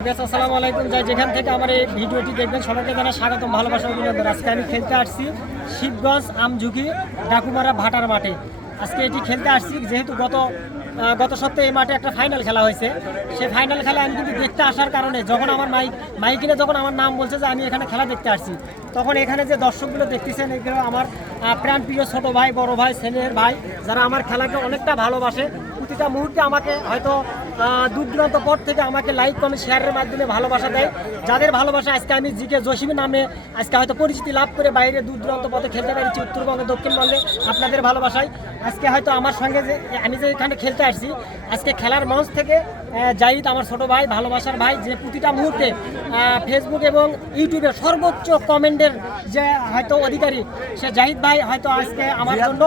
আসসালামু আলাইকুম। যাই, যেখান থেকে আমার এই ভিডিওটি দেখবেন, সবাইকে জানা স্বাগতম, ভালোবাসা, অভিনন্দন। আজকে আমি খেলতে আসছি শিবগঞ্জ আমঝুকি ডাকুমারা ভাটার মাঠে। আজকে এটি খেলতে আসছি, যেহেতু গত গত সপ্তাহে এই মাঠে একটা ফাইনাল খেলা হয়েছে। সেই ফাইনাল খেলা আমি কিন্তু দেখতে আসার কারণে যখন আমার মাইক, মাইকিনে যখন আমার নাম বলছে যে আমি এখানে খেলা দেখতে আসছি, তখন এখানে যে দর্শকগুলো দেখতেছেন, এগুলো আমার প্রাণ প্রিয় ছোট ভাই, বড় ভাই ছেলের ভাই, যারা আমার খেলাকে অনেকটা ভালোবাসে। প্রতিটা মুহূর্তে আমাকে হয়তো দূর দূরান্ত পর থেকে আমাকে লাইক কমেন্ট শেয়ারের মাধ্যমে ভালোবাসা দেয়। যাদের ভালোবাসা আজকে আমি জিকে জসিম নামে আজকে হয়তো পরিচিতি লাভ করে বাইরে দূর দূরান্ত পথে খেলতে পেরেছি উত্তরবঙ্গে দক্ষিণবঙ্গে আপনাদের ভালোবাসায়। আজকে হয়তো আমার সঙ্গে যে আমি যে এখানে খেলতে আসছি আজকে খেলার মঞ্চ থেকে জাহিদ আমার ছোট ভাই ভালোবাসার ভাই যে প্রতিটা মুহূর্তে ফেসবুক এবং ইউটিউবে সর্বোচ্চ কমেন্টের যে হয়তো অধিকারী সে জাহিদ ভাই হয়তো আজকে আমার জন্য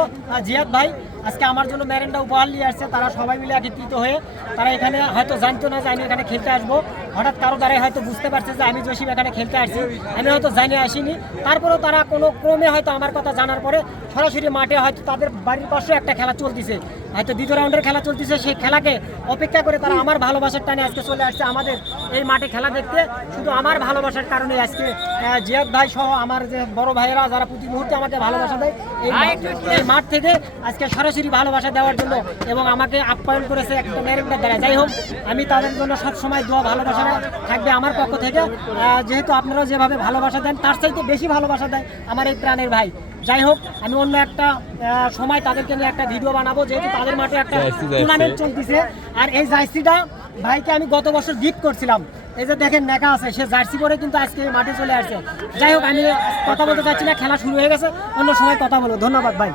জিয়াদ ভাই আজকে আমার জন্য ম্যারেন্ডা উপহার নিয়ে আসছে, তারা সবাই মিলে একত্রিত হয়ে তারা এখানে হয়তো জানতো না যে আমি এখানে খেলতে আসব। হঠাৎ কারও দ্বারাই হয়তো বুঝতে পারছে যে আমি জসিম এখানে খেলতে আসছি আমি হয়তো জানিয়ে আসিনি। তারপরেও তারা কোনো ক্রমে হয়তো আমার কথা জানার পরে সরাসরি মাঠে হয়তো তাদের বাড়ির পাশে একটা খেলা চলতেছে। হয়তো দ্বিতীয় রাউন্ডের খেলা চলতেছে সেই খেলাকে অপেক্ষা করে তারা আমার ভালোবাসার টানে আজকে চলে আসছে আমাদের এই মাঠে খেলা দেখতে। শুধু আমার ভালোবাসার কারণে আজকে জিয়াদ ভাই সহ আমার যে বড় ভাইয়েরা যারা প্রতি মুহূর্তে আমাকে ভালোবাসা দেয় এই মাঠ- এই মাঠ থেকে আজকে সরাসরি ভালোবাসা দেওয়ার জন্য এবং আমাকে আপ্যায়ন করেছে একটা ম্যারেন্ডার দ্বারা। যাই হোক আমি তাদের জন্য সবসময় দোয়া ভালোবাসা থাকবে আমার পক্ষ থেকে। যেহেতু আপনারা যেভাবে ভালোবাসা দেন তার চাইতে বেশি ভালোবাসা দেয় আমার এই প্রাণের ভাই। যাই হোক আমি অন্য একটা সময় তাদেরকে নিয়ে একটা ভিডিও বানাবো যেহেতু তাদের মাঠে একটা। টুর্নামেন্ট চলতেছে। আর এই জার্সিটা ভাইকে আমি গত বছর গিফট করছিলাম। এই যে দেখেন নেকা আছে সে জার্সি পরে কিন্তু আজকে মাঠে চলে আসছে। যাই হোক আমি কথা বলতে চাচ্ছি না খেলা শুরু হয়ে গেছে। অন্য সময় কথা বলব। ধন্যবাদ ভাই।